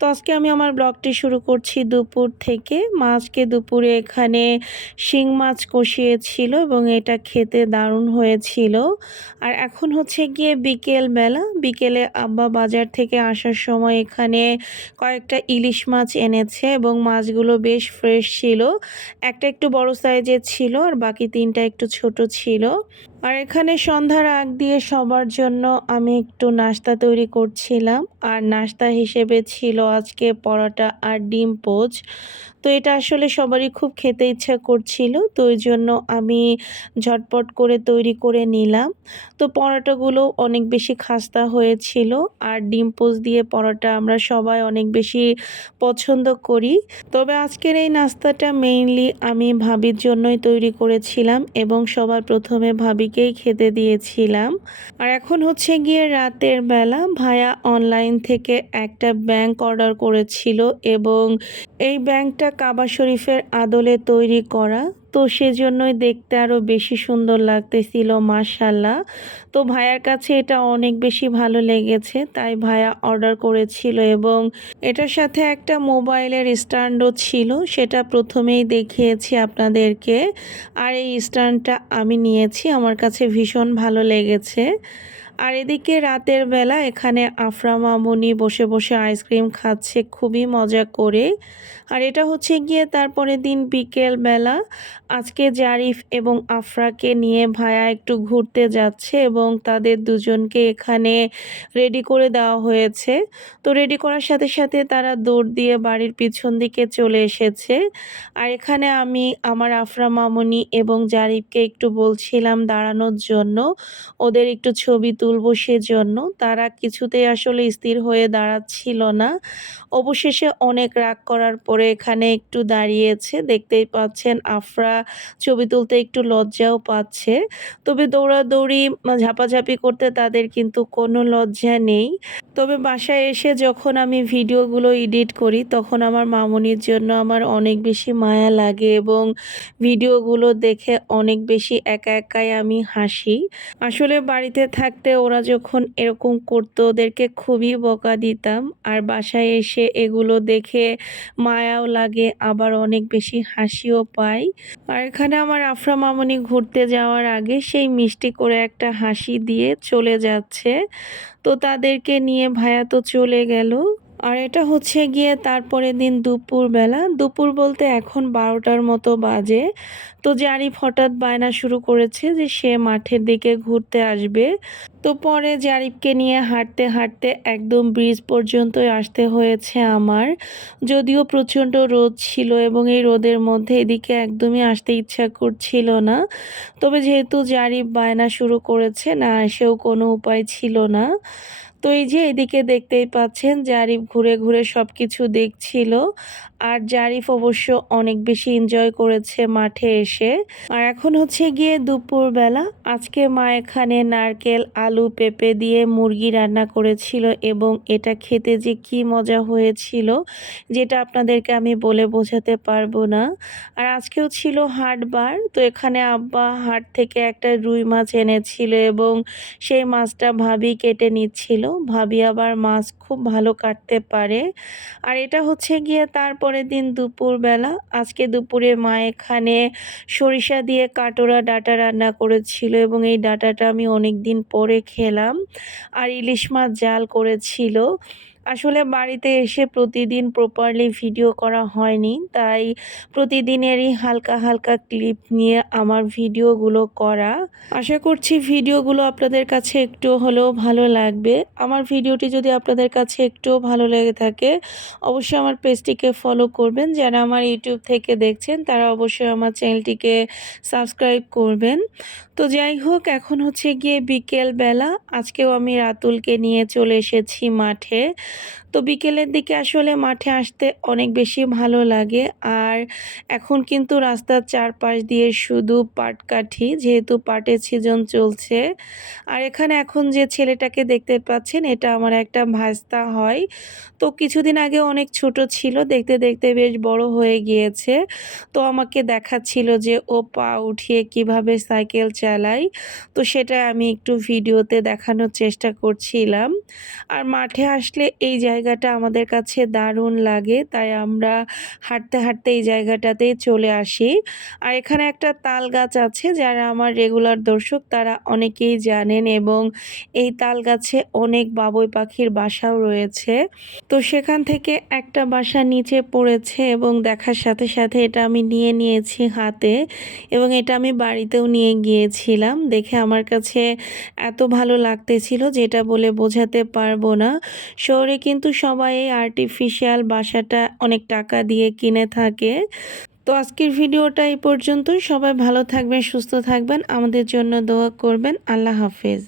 তো আজকে আমি আমার ব্লগটি শুরু করছি দুপুর থেকে। মাছকে দুপুরে এখানে শিং মাছ কষিয়েছিল এবং এটা খেতে দারুণ হয়েছিল। আর এখন হচ্ছে গিয়ে বিকেল বেলা। বিকেলে আব্বা বাজার থেকে আসার সময় এখানে কয়েকটা ইলিশ মাছ এনেছে এবং মাছগুলো বেশ ফ্রেশ ছিল। একটা একটু বড় সাইজের ছিল আর বাকি তিনটা একটু ছোট ছিল। আর এখানে সন্ধ্যার আগ দিয়ে সবার জন্য আমি একটু নাস্তা তৈরি করছিলাম। আর নাস্তা হিসেবে ছিল আজকে পরোটা আর ডিম পোচ। তো এটা আসলে সবারই খুব খেতে ইচ্ছা করছিল, তো ওই জন্য আমি ঝটপট করে তৈরি করে নিলাম। তো পরোটাগুলো অনেক বেশি খাস্তা হয়েছিল, আর ডিম পোচ দিয়ে পরোটা আমরা সবাই অনেক বেশি পছন্দ করি। তবে আজকের এই নাস্তাটা মেইনলি আমি ভাবির জন্যই তৈরি করেছিলাম এবং সবার প্রথমে ভাবিকেই খেতে দিয়েছিলাম। আর এখন হচ্ছে গিয়ে রাতের বেলা ভায়া অনলাইন থেকে একটা ব্যাংক অর্ডার করেছিল এবং এই ব্যাংকটা কাবা শরীফের আদলে তৈরি করা। তো সেজন্যই দেখতে আরও বেশি সুন্দর লাগতেছিল মাশাল্লাহ তো ভাইয়ার কাছে এটা অনেক বেশি ভালো লেগেছে, তাই ভাইয়া অর্ডার করেছিল এবং এটার সাথে একটা মোবাইলের স্ট্যান্ডও ছিল, সেটা প্রথমেই দেখিয়েছি আপনাদেরকে। আর এই স্ট্যান্ডটা আমি নিয়েছি, আমার কাছে ভীষণ ভালো লেগেছে। আর এদিকে রাতের বেলা এখানে আফরা মামুনি বসে বসে আইসক্রিম খাচ্ছে, খুবই মজা করে। আর এটা হচ্ছে গিয়ে তারপরে দিন বিকেল বেলা। আজকে জারিফ এবং আফরাকে নিয়ে ভায়া একটু ঘুরতে যাচ্ছে এবং তাদের দুজনকে এখানে রেডি করে দেওয়া হয়েছে। তো রেডি করার সাথে সাথে তারা দৌড় দিয়ে বাড়ির পিছন দিকে চলে এসেছে। আর এখানে আমি আমার আফরা মামুনি এবং জারিফকে একটু বলছিলাম দাঁড়ানোর জন্য। ওদের একটু ছবি তুলবো সেজন্য। তারা কিছুতেই আসলে স্থির হয়ে দাঁড়াচ্ছিল না। অবশেষে অনেক রাগ করার পরে এখানে একটু দাঁড়িয়েছে। দেখতেই পাচ্ছেন আফরা ছবি তুলতে একটু লজ্জাও পাচ্ছে। তবে দৌড়াদৌড়ি ঝাপাঝাপি করতে তাদের কিন্তু কোনো লজ্জা নেই। তবে বাসায় এসে যখন আমি ভিডিওগুলো এডিট করি, তখন আমার মামুনির জন্য আমার অনেক বেশি মায়া লাগে এবং ভিডিওগুলো দেখে অনেক বেশি একা একাই আমি হাসি। আসলে বাড়িতে থাকতে ওরা যখন এরকম করতো, ওদেরকে খুবই বকা দিতাম। আর বাসায় এসে এগুলো দেখে মায়াও লাগে, আবার অনেক বেশি হাসিও পাই। আর এখানে আমার আফরা মামনি ঘুরতে যাওয়ার আগে সেই মিষ্টি করে একটা হাসি দিয়ে চলে যাচ্ছে। তো তাদেরকে নিয়ে ভায়া তো চলে গেল। আর এটা হচ্ছে গিয়ে তারপরের দিন দুপুরবেলা। দুপুর বলতে এখন বারোটার মতো বাজে। তো জারিফ হঠাৎ বায়না শুরু করেছে যে সে মাঠের দিকে ঘুরতে আসবে। তো পরে জারিফকে নিয়ে হাঁটতে হাঁটতে একদম ব্রিজ পর্যন্তই আসতে হয়েছে আমার। যদিও প্রচণ্ড রোদ ছিল এবং এই রোদের মধ্যে এদিকে একদমই আসতে ইচ্ছা করছিল না। তবে যেহেতু জারিফ বায়না শুরু করেছে, না এসেও কোনো উপায় ছিল না। তো এই যে এদিকে দেখতেই পাচ্ছেন জারিফ ঘুরে ঘুরে সব কিছু দেখছিল। আর জারিফ অবশ্য অনেক বেশি এনজয় করেছে মাঠে এসে। আর এখন হচ্ছে গিয়ে দুপুরবেলা। আজকে মা এখানে নারকেল, আলু, পেঁপে দিয়ে মুরগি রান্না করেছিল এবং এটা খেতে যে কি মজা হয়েছিল, যেটা আপনাদেরকে আমি বলে বোঝাতে পারব না। আর আজকেও ছিল হাটবার তো এখানে আব্বা হাট থেকে একটা রুই মাছ এনেছিল এবং সেই মাছটা ভাবি কেটে নিচ্ছিল। ভাবি আবার মাছ খুব ভালো কাটতে পারে। আর এটা হচ্ছে গিয়ে তারপরের দিন দুপুরবেলা। আজকে দুপুরে মা এখানে সরিষা দিয়ে কাটোরা ডাটা রান্না করেছিল এবং এই ডাটাটা আমি অনেক দিন পরে খেলাম। আর ইলিশ মাছ জাল করেছিল। আসলে বাড়িতে এসে প্রতিদিন প্রপারলি ভিডিও করা হয়নি। তাই প্রতিদিনেরই হালকা হালকা ক্লিপ নিয়ে আমার ভিডিওগুলো করা। আশা করছি ভিডিওগুলো আপনাদের কাছে একটু হলেও ভালো লাগবে। আমার ভিডিওটি যদি আপনাদের কাছে একটুও ভালো লেগে থাকে, অবশ্যই আমার পেজটিকে ফলো করবেন। যারা আমার ইউটিউব থেকে দেখছেন, তারা অবশ্যই আমার চ্যানেলটিকে সাবস্ক্রাইব করবেন। তো যাই হোক, এখন হচ্ছে গিয়ে বিকেল বেলা। আজকেও আমি রাতুলকে নিয়ে চলে এসেছি মাঠে। তো বিকেলের দিকে আসলে মাঠে আসতে অনেক বেশি ভালো লাগে। আর এখন কিন্তু রাস্তার চারপাশ দিয়ে শুধু পাটকাঠি, যেহেতু পাটের সিজন চলছে। আর এখানে এখন যে ছেলেটাকে দেখতে পাচ্ছেন, এটা আমার একটা ভাস্তা হয়। তো কিছুদিন আগে অনেক ছোট ছিল, দেখতে দেখতে বেশ বড় হয়ে গিয়েছে। তো আমাকে দেখাচ্ছিল যে, ও পা উঠিয়ে কীভাবে সাইকেল চালাই তো সেটা আমি একটু ভিডিওতে দেখানোর চেষ্টা করছিলাম। আর মাঠে আসলে এই জায়গাটা আমাদের কাছে দারুণ লাগে, তাই আমরা হাঁটতে হাঁটতে এই জায়গাটাতে চলে আসি। আর এখানে একটা তাল গাছ আছে, যারা আমার রেগুলার দর্শক, তারা অনেকেই জানেন এবং এই তাল গাছে অনেক বাবুই পাখির বাসাও রয়েছে। তো সেখান থেকে একটা বাসা নিচে পড়েছে এবং দেখার সাথে সাথে এটা আমি নিয়ে নিয়েছি হাতে এবং এটা আমি বাড়িতেও নিয়ে গিয়েছিলাম দেখে আমার কাছে এত ভালো লাগতেছিল যেটা বলে বোঝাতে পারব না। শহরে কিন্তু সবাই এই আর্টিফিশিয়াল বাসাটা অনেক টাকা দিয়ে কিনে থাকে। তো আজকের ভিডিওটা এই পর্যন্ত সবাই ভালো থাকবেন, সুস্থ থাকবেন। আমাদের জন্য দোয়া করবেন। আল্লাহ হাফেজ।